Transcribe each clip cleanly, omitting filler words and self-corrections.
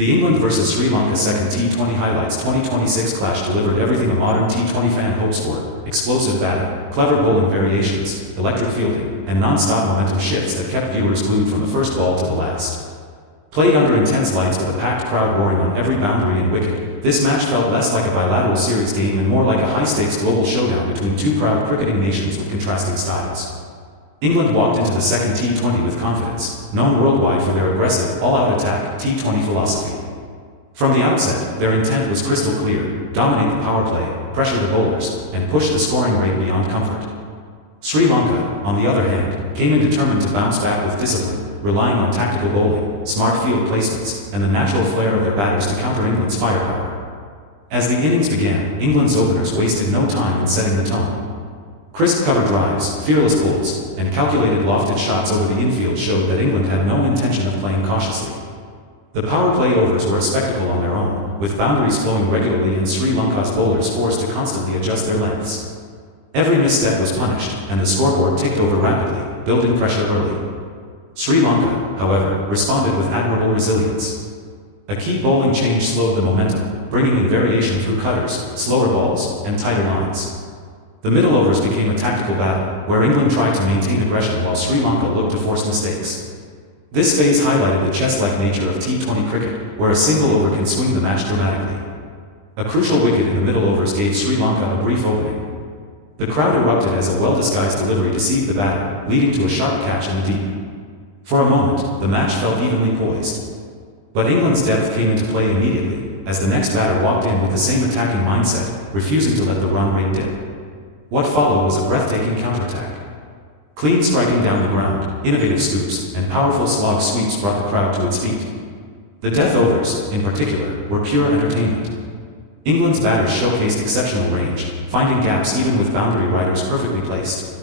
The England vs Sri Lanka second T20 highlights 2026 clash delivered everything a modern T20 fan hopes for: explosive batting, clever bowling variations, electric fielding, and non-stop momentum shifts that kept viewers glued from the first ball to the last. Played under intense lights with a packed crowd roaring on every boundary and wicket, this match felt less like a bilateral series game and more like a high-stakes global showdown between two proud cricketing nations with contrasting styles. England walked into the second T20 with confidence, known worldwide for their aggressive, all-out attack T20 philosophy. From the outset, their intent was crystal clear: dominate the power play, pressure the bowlers, and push the scoring rate beyond comfort. Sri Lanka, on the other hand, came in determined to bounce back with discipline, relying on tactical bowling, smart field placements, and the natural flair of their batters to counter England's firepower. As the innings began, England's openers wasted no time in setting the tone. Crisp cover drives, fearless pulls, and calculated lofted shots over the infield showed that England had no intention of playing cautiously. The power play overs were a spectacle on their own, with boundaries flowing regularly and Sri Lanka's bowlers forced to constantly adjust their lengths. Every misstep was punished, and the scoreboard ticked over rapidly, building pressure early. Sri Lanka, however, responded with admirable resilience. A key bowling change slowed the momentum, bringing in variation through cutters, slower balls, and tighter lines. The middle overs became a tactical battle, where England tried to maintain aggression while Sri Lanka looked to force mistakes. This phase highlighted the chess-like nature of T20 cricket, where a single over can swing the match dramatically. A crucial wicket in the middle overs gave Sri Lanka a brief opening. The crowd erupted as a well-disguised delivery deceived the batter, leading to a sharp catch in the deep. For a moment, the match felt evenly poised. But England's depth came into play immediately, as the next batter walked in with the same attacking mindset, refusing to let the run rate dip. What followed was a breathtaking counterattack. Clean striking down the ground, innovative scoops, and powerful slog sweeps brought the crowd to its feet. The death overs, in particular, were pure entertainment. England's batters showcased exceptional range, finding gaps even with boundary riders perfectly placed.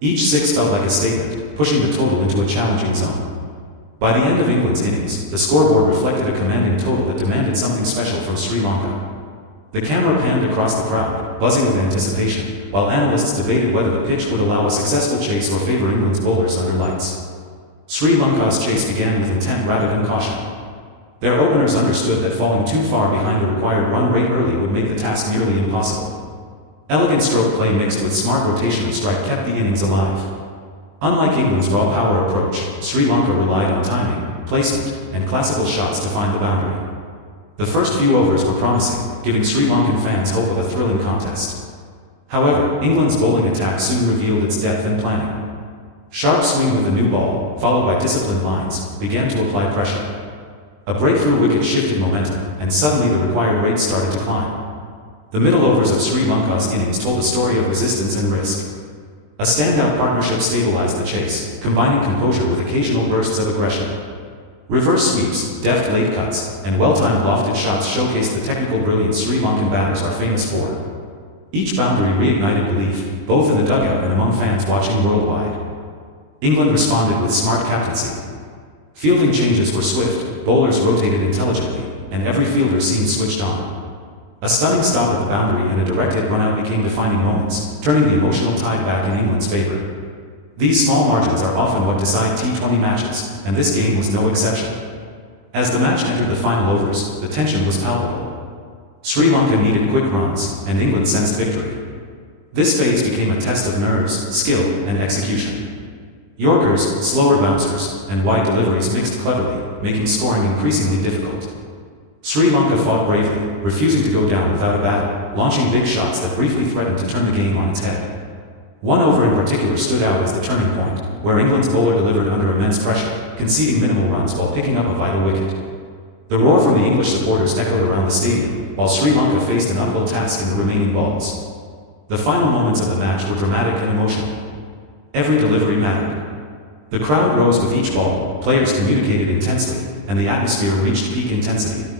Each six felt like a statement, pushing the total into a challenging zone. By the end of England's innings, the scoreboard reflected a commanding total that demanded something special from Sri Lanka. The camera panned across the crowd, buzzing with anticipation, while analysts debated whether the pitch would allow a successful chase or favor England's bowlers under lights. Sri Lanka's chase began with intent rather than caution. Their openers understood that falling too far behind the required run rate early would make the task nearly impossible. Elegant stroke play mixed with smart rotational strike kept the innings alive. Unlike England's raw power approach, Sri Lanka relied on timing, placement, and classical shots to find the boundary. The first few overs were promising, giving Sri Lankan fans hope of a thrilling contest. However, England's bowling attack soon revealed its depth and planning. Sharp swing with a new ball, followed by disciplined lines, began to apply pressure. A breakthrough wicket shifted momentum, and suddenly the required rate started to climb. The middle overs of Sri Lanka's innings told a story of resistance and risk. A standout partnership stabilized the chase, combining composure with occasional bursts of aggression. Reverse sweeps, deft late cuts, and well-timed lofted shots showcased the technical brilliance Sri Lankan batters are famous for. Each boundary reignited belief, both in the dugout and among fans watching worldwide. England responded with smart captaincy. Fielding changes were swift, bowlers rotated intelligently, and every fielder seemed switched on. A stunning stop at the boundary and a directed run-out became defining moments, turning the emotional tide back in England's favor. These small margins are often what decide T20 matches, and this game was no exception. As the match entered the final overs, the tension was palpable. Sri Lanka needed quick runs, and England sensed victory. This phase became a test of nerves, skill, and execution. Yorkers, slower bouncers, and wide deliveries mixed cleverly, making scoring increasingly difficult. Sri Lanka fought bravely, refusing to go down without a battle, launching big shots that briefly threatened to turn the game on its head. One over in particular stood out as the turning point, where England's bowler delivered under immense pressure, conceding minimal runs while picking up a vital wicket. The roar from the English supporters echoed around the stadium, while Sri Lanka faced an uphill task in the remaining balls. The final moments of the match were dramatic and emotional. Every delivery mattered. The crowd rose with each ball, players communicated intensely, and the atmosphere reached peak intensity.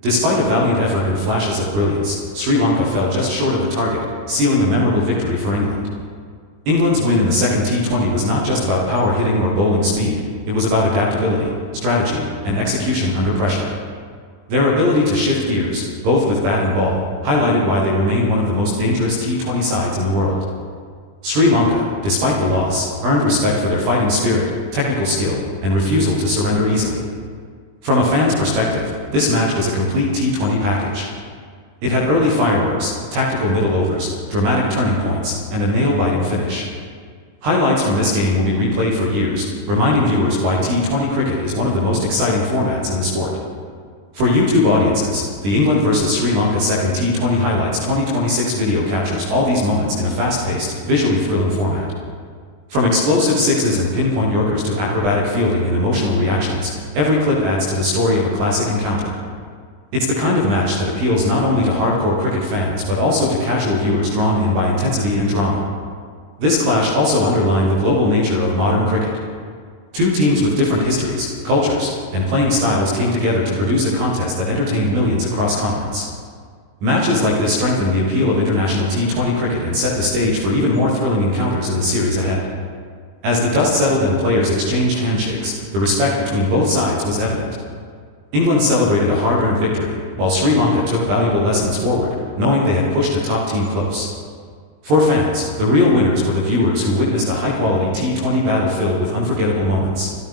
Despite a valiant effort and flashes of brilliance, Sri Lanka fell just short of the target, sealing a memorable victory for England. England's win in the second T20 was not just about power hitting or bowling speed, it was about adaptability, strategy, and execution under pressure. Their ability to shift gears, both with bat and ball, highlighted why they remain one of the most dangerous T20 sides in the world. Sri Lanka, despite the loss, earned respect for their fighting spirit, technical skill, and refusal to surrender easily. From a fan's perspective, this match was a complete T20 package. It had early fireworks, tactical middle overs, dramatic turning points, and a nail-biting finish. Highlights from this game will be replayed for years, reminding viewers why T20 cricket is one of the most exciting formats in the sport. For YouTube audiences, the England vs Sri Lanka second T20 highlights 2026 video captures all these moments in a fast-paced, visually thrilling format. From explosive sixes and pinpoint yorkers to acrobatic fielding and emotional reactions, every clip adds to the story of a classic encounter. It's the kind of match that appeals not only to hardcore cricket fans but also to casual viewers drawn in by intensity and drama. This clash also underlined the global nature of modern cricket. Two teams with different histories, cultures, and playing styles came together to produce a contest that entertained millions across continents. Matches like this strengthen the appeal of international T20 cricket and set the stage for even more thrilling encounters in the series ahead. As the dust settled and players exchanged handshakes, the respect between both sides was evident. England celebrated a hard-earned victory, while Sri Lanka took valuable lessons forward, knowing they had pushed a top team close. For fans, the real winners were the viewers who witnessed a high-quality T20 battle filled with unforgettable moments.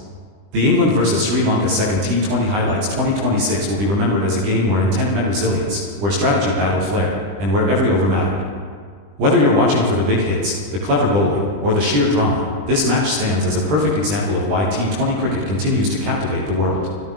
The England vs Sri Lanka second T20 highlights 2026 will be remembered as a game where intent met resilience, where strategy battled flair, and where every over mattered. Whether you're watching for the big hits, the clever bowling, or the sheer drama, this match stands as a perfect example of why T20 cricket continues to captivate the world.